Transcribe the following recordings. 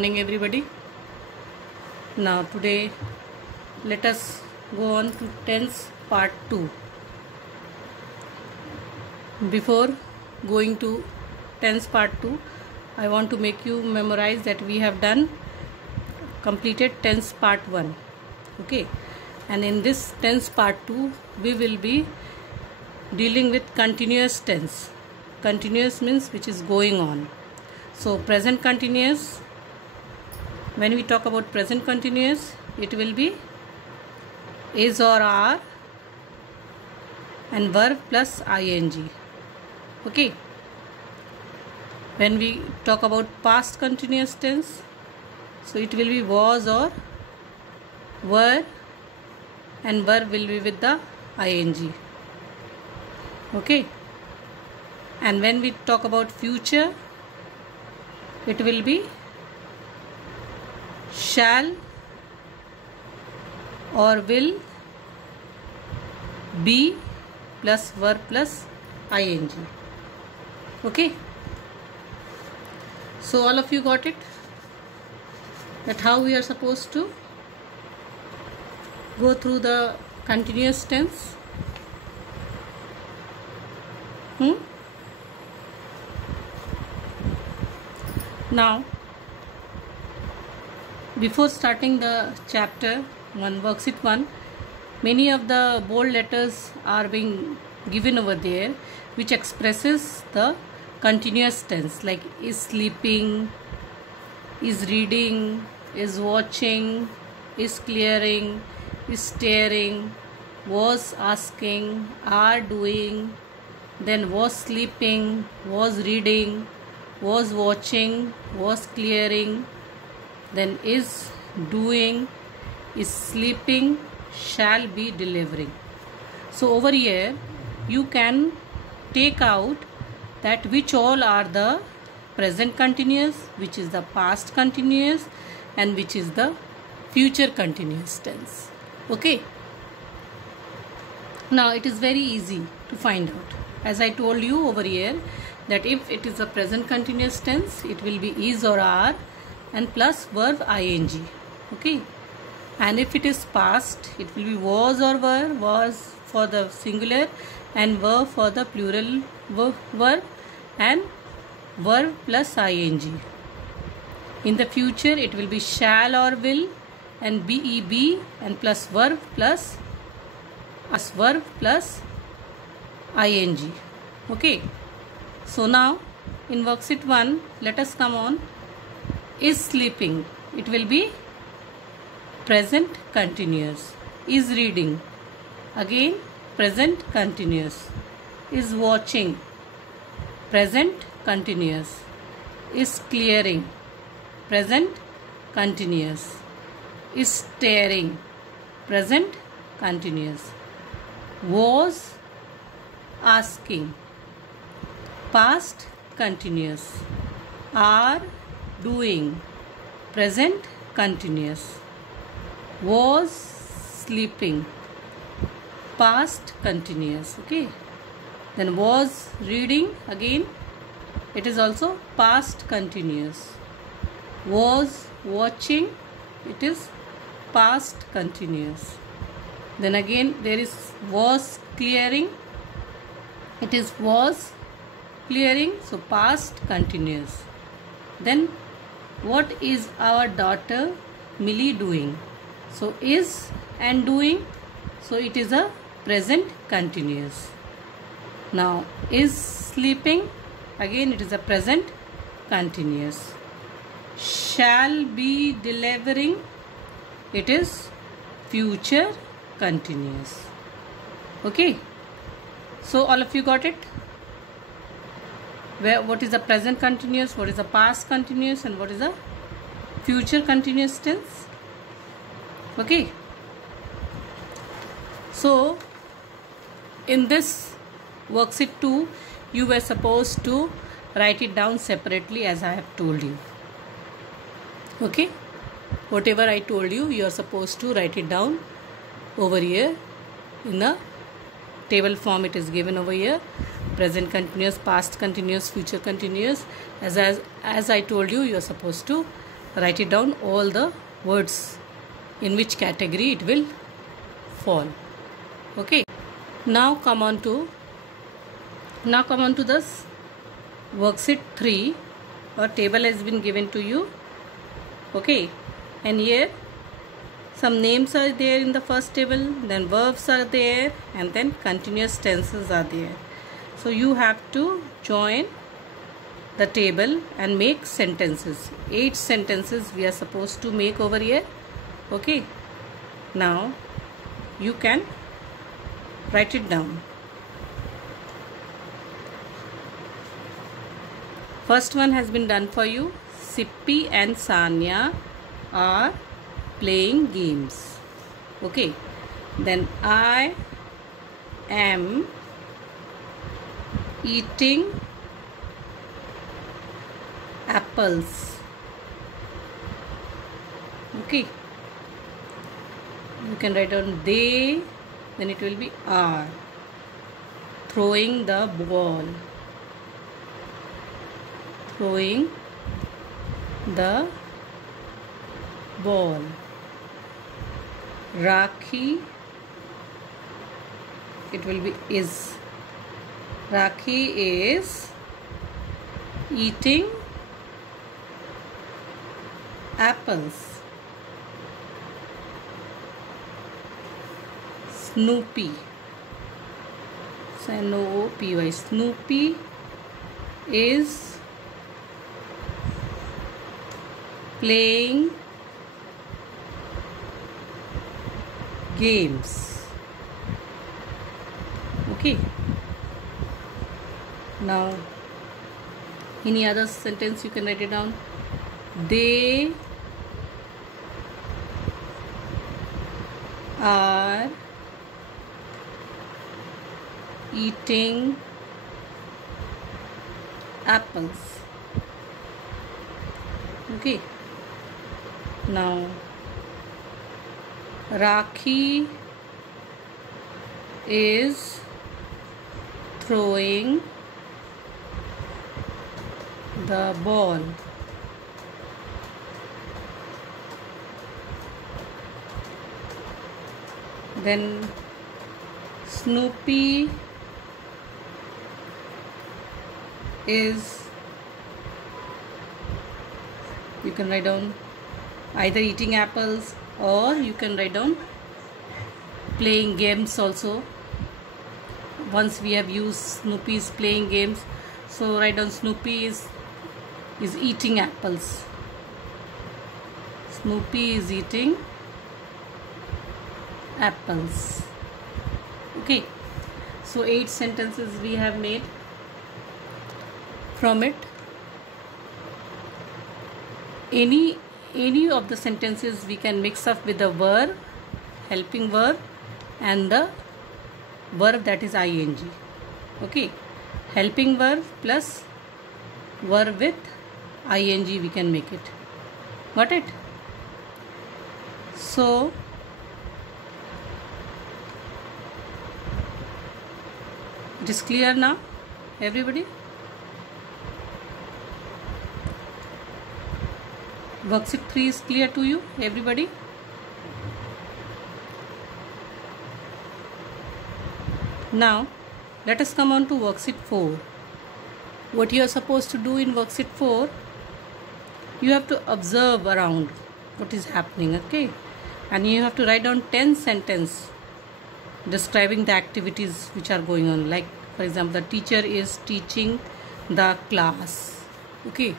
Morning everybody. Now today let us go on to tense part 2. Before going to tense part 2, I want to make you memorize that we have completed tense part 1. Okay, and in this tense part 2 we will be dealing with continuous tense. Continuous means which is going on. So present continuous, when we talk about present continuous, it will be is or are and verb plus ing. Okay. When we talk about past continuous tense, so it will be was or were and verb will be with the ing. Okay. And when we talk about future, it will be shall or will be plus verb plus ing. Okay. So all of you got it? That how we are supposed to go through the continuous tense? Now, before starting the chapter 1, worksheet 1, many of the bold letters are being given over there which expresses the continuous tense, like is sleeping, is reading, is watching, is clearing, is staring, was asking, are doing, then was sleeping, was reading, was watching, was clearing, then is doing, is sleeping, shall be delivering. So over here you can take out that which all are the present continuous, which is the past continuous, and which is the future continuous tense. Okay. Now it is very easy to find out. As I told you over here, that if it is a present continuous tense, it will be is or are and plus verb ing. Okay. And if it is past, it will be was or were, was for the singular and were for the plural verb, and verb plus ing. In the future, it will be shall or will and beb and plus verb plus ing. Okay. So now in worksheet 1, let us come on is sleeping. It will be present continuous. Is reading, again present continuous. Is watching, present continuous. Is clearing, present continuous. Is staring, present continuous. Was asking, past continuous. Are doing, present continuous. Was sleeping, past continuous. Okay. Then was reading, again it is also past continuous. Was watching, it is past continuous. Then again there is was clearing, it is was clearing, so past continuous. Then what is our daughter Millie doing? So is and doing, so it is a present continuous. Now is sleeping, again it is a present continuous. Shall be delivering, it is future continuous. Okay. So all of you got it? What is the present continuous, what is the past continuous, and what is the future continuous tense? Okay. So in this worksheet 2, you were supposed to write it down separately as I have told you. Okay. Whatever I told you, you are supposed to write it down over here in the table form. It is given over here. Present continuous, past continuous, future continuous. As I told you, you are supposed to write it down, all the words in which category it will fall. Okay, now come on to this worksheet 3. A table has been given to you. Okay, and here some names are there in the first table, then verbs are there, and then continuous tenses are there. So you have to join the table and make sentences. 8 sentences we are supposed to make over here. Okay, now you can write it down. First one has been done for you. Sippy and Sanya are playing games. Okay, then I am eating apples. Okay, you can write down they, then it will be are throwing the ball. Throwing the ball. Rakhi, it will be is. Rakhi is eating apples. Snoopy, Snoopy. Snoopy is playing games. Okay, now any other sentence you can write it down. They are eating apples. Okay, now Rakhi is throwing the ball. Then Snoopy is, you can write down either eating apples, or you can write down playing games also. Once we have used Snoopy is playing games, so write down Snoopy is eating apples. Snoopy is eating apples. Okay, so 8 sentences we have made from it. Any of the sentences we can mix up with the verb, helping verb, and the verb that is ing. Okay, helping verb plus verb with ing we can make it. Got it? So it is clear now, everybody? Worksheet 3 is clear to you, everybody? Now let us come on to worksheet 4. What you are supposed to do in worksheet 4, you have to observe around what is happening. Okay, and you have to write down 10 sentences describing the activities which are going on. Like for example, the teacher is teaching the class. Okay,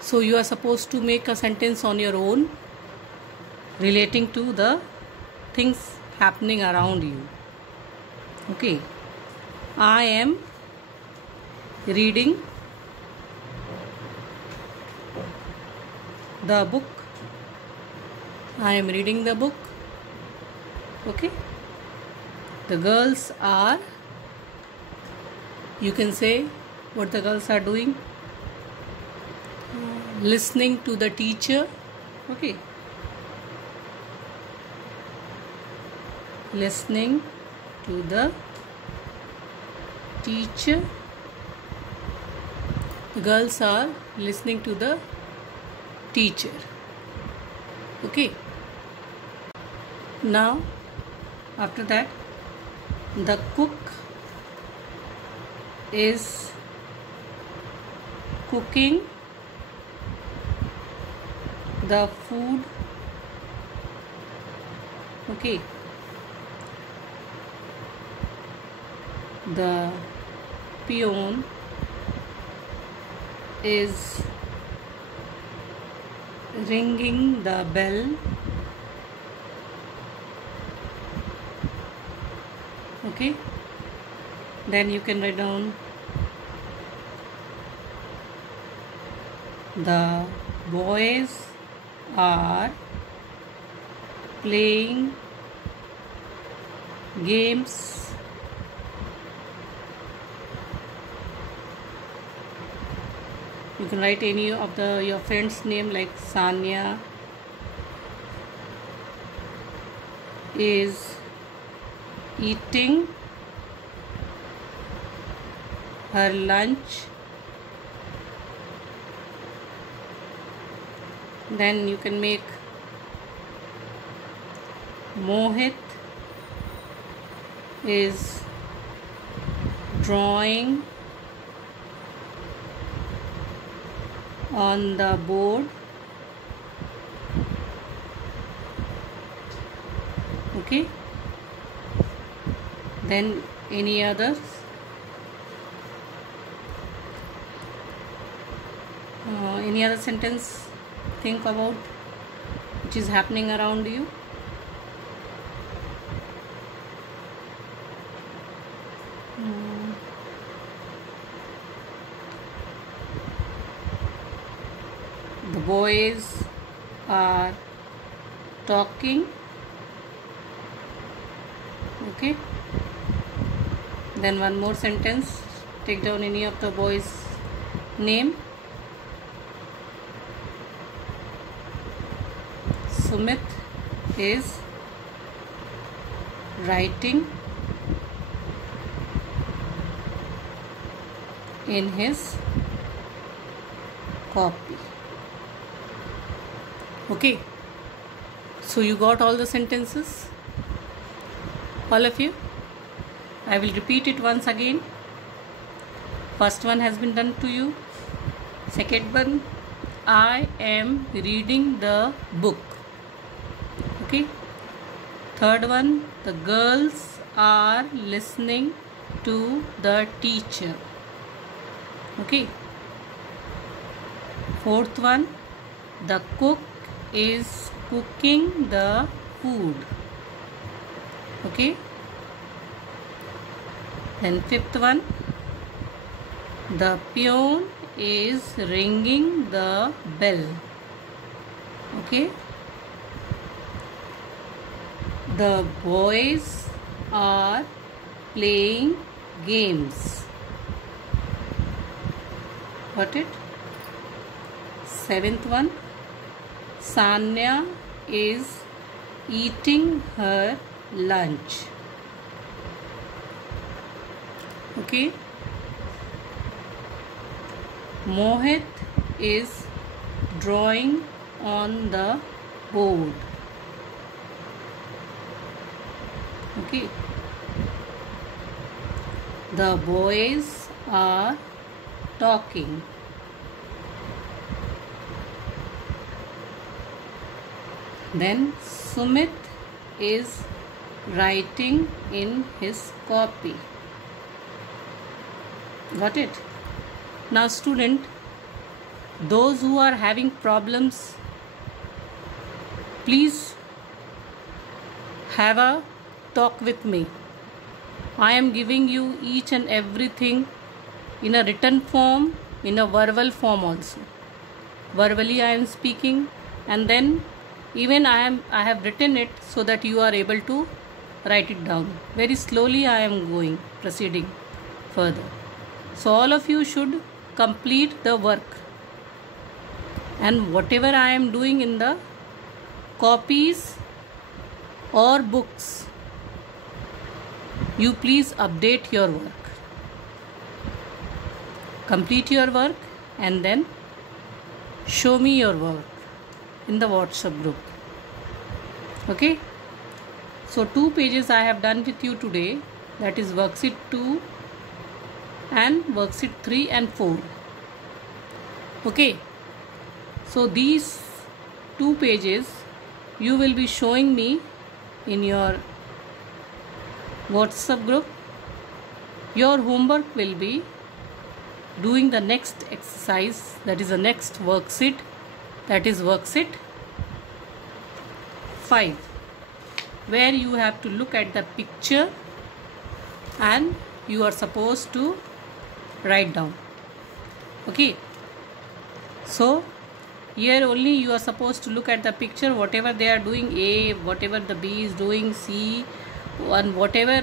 so you are supposed to make a sentence on your own relating to the things happening around you. Okay, I am reading the book. I am reading the book. Okay, the girls are, you can say what the girls are doing, listening to the teacher. Okay, listening to the teacher. The girls are listening to the teacher. Okay. Now after that, the cook is cooking the food. Okay. The peon is ringing the bell. Okay. Then you can write down the boys are playing games. You can write any of your friend's name, like Sanya is eating her lunch. Then you can make Mohit is drawing on the board. Okay. Then any others? Any other sentence think about which is happening around you? The boys are talking. Okay. Then one more sentence. Take down any of the boys' name. Sumit is writing in his copy. Okay. So you got all the sentences? All of you? I will repeat it once again. First one has been done to you. Second one, I am reading the book. Okay. Third one, the girls are listening to the teacher. Okay. Fourth one, the cook is cooking the food. Okay. Then fifth one, the peon is ringing the bell. Okay. The boys are playing games. Got it? Seventh one, Sanya is eating her lunch. Okay. Mohit is drawing on the board. Okay. The boys are talking. Then Sumit is writing in his copy. Got it? Now student, those who are having problems, please have a talk with me. I am giving you each and everything in a written form, in a verbal form also. Verbally I am speaking, and then even I have written it so that you are able to write it down. Very slowly I am proceeding further. So all of you should complete the work, and whatever I am doing in the copies or books, you please update your work. Complete your work and then show me your work in the WhatsApp group. Okay, so 2 pages I have done with you today, that is worksheet 2 and worksheet 3 and 4. Okay, so these 2 pages you will be showing me in your WhatsApp group. Your homework will be doing the next exercise, that is the next worksheet, that is worksheet 5, where you have to look at the picture and you are supposed to write down. Okay, so here only you are supposed to look at the picture, whatever they are doing, A, whatever the B is doing, C, and whatever,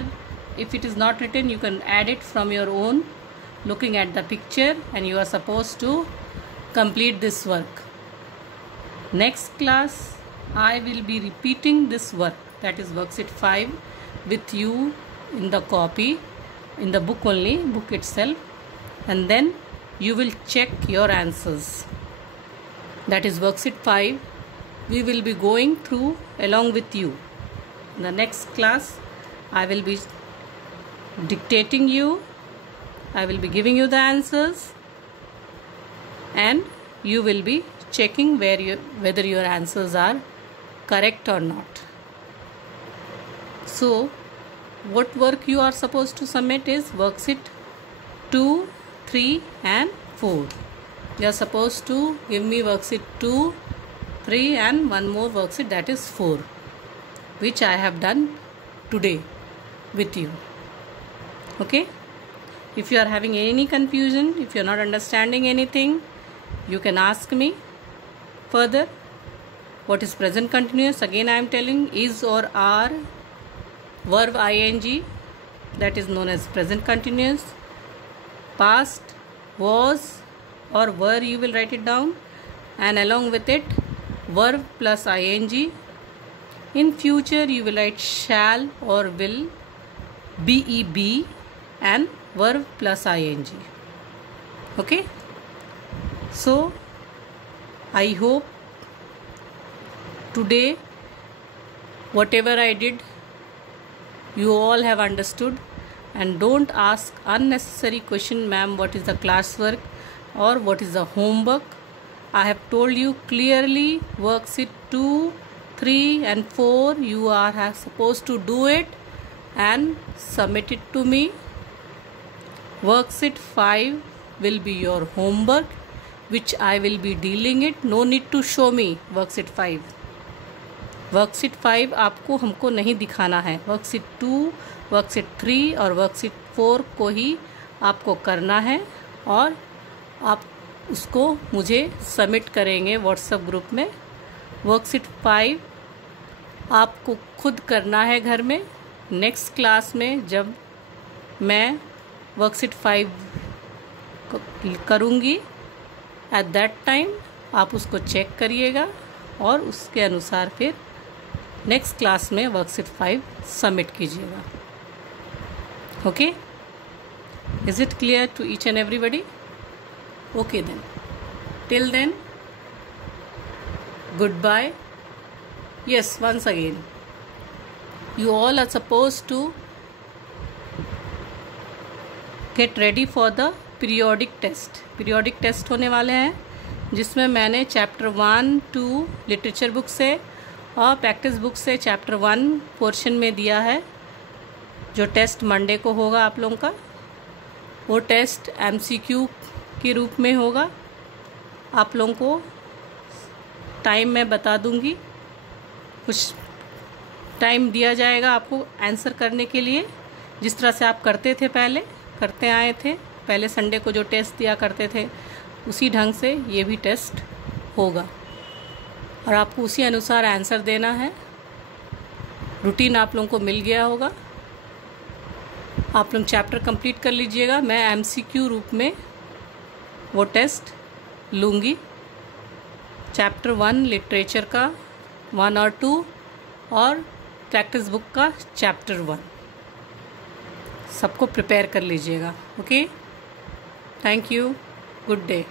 if it is not written you can add it from your own looking at the picture, and you are supposed to complete this work. Next class I will be repeating this work, that is worksheet 5, with you in the copy, in the book only, book itself, and then you will check your answers. That is worksheet 5 we will be going through along with you. In the next class I will be dictating you, I will be giving you the answers, and you will be checking whether your answers are correct or not. So what work you are supposed to submit is worksheet 2, 3 and 4. You are supposed to give me worksheet 2, 3 and one more worksheet, that is 4, which I have done today with you. Okay, if you are having any confusion, if you are not understanding anything, you can ask me further. What is present continuous? Again I am telling, is or are, verb ing, that is known as present continuous. Past, was or were, you will write it down, and along with it verb plus ing. In future you will write shall or will, beb, and verb plus ing. Okay, so I hope today whatever I did you all have understood, and don't ask unnecessary question, ma'am, what is the classwork or what is the homework. I have told you clearly, worksheet 2, 3 and 4 you are supposed to do it and submit it to me. Worksheet 5 will be your homework, which I will be dealing it. No need to show me worksheet 5. Worksheet 5 आपको हमको नहीं दिखाना है. Worksheet 2, worksheet 3 और worksheet 4 को ही आपको करना है, और आप उसको मुझे सबमिट करेंगे व्हाट्सएप ग्रुप में. वर्कशीट 5 आपको खुद करना है घर में. नेक्स्ट क्लास में जब मैं वर्कशीट 5 करूँगी, एट दैट टाइम आप उसको चेक करिएगा और उसके अनुसार फिर नेक्स्ट क्लास में वर्कशीट 5 सबमिट कीजिएगा. Okay, is it clear to each and everybody? Okay then, till then, good bye. Yes, once again, you all are supposed to get ready for the periodic test. periodic test होने वाले हैं, जिसमें मैंने chapter 1, 2 literature book से और practice book से chapter 1 portion में दिया है. जो टेस्ट मंडे को होगा आप लोगों का, वो टेस्ट MCQ के रूप में होगा. आप लोगों को टाइम मैं बता दूंगी, कुछ टाइम दिया जाएगा आपको आंसर करने के लिए, जिस तरह से आप करते थे, पहले करते आए थे. पहले संडे को जो टेस्ट दिया करते थे उसी ढंग से ये भी टेस्ट होगा, और आपको उसी अनुसार आंसर देना है. रूटीन आप लोगों को मिल गया होगा. आप लोग चैप्टर कंप्लीट कर लीजिएगा. मैं MCQ रूप में वो टेस्ट लूँगी. चैप्टर 1 लिटरेचर का 1 और 2 और प्रैक्टिस बुक का चैप्टर 1 सबको प्रिपेयर कर लीजिएगा. Okay, thank you, good day.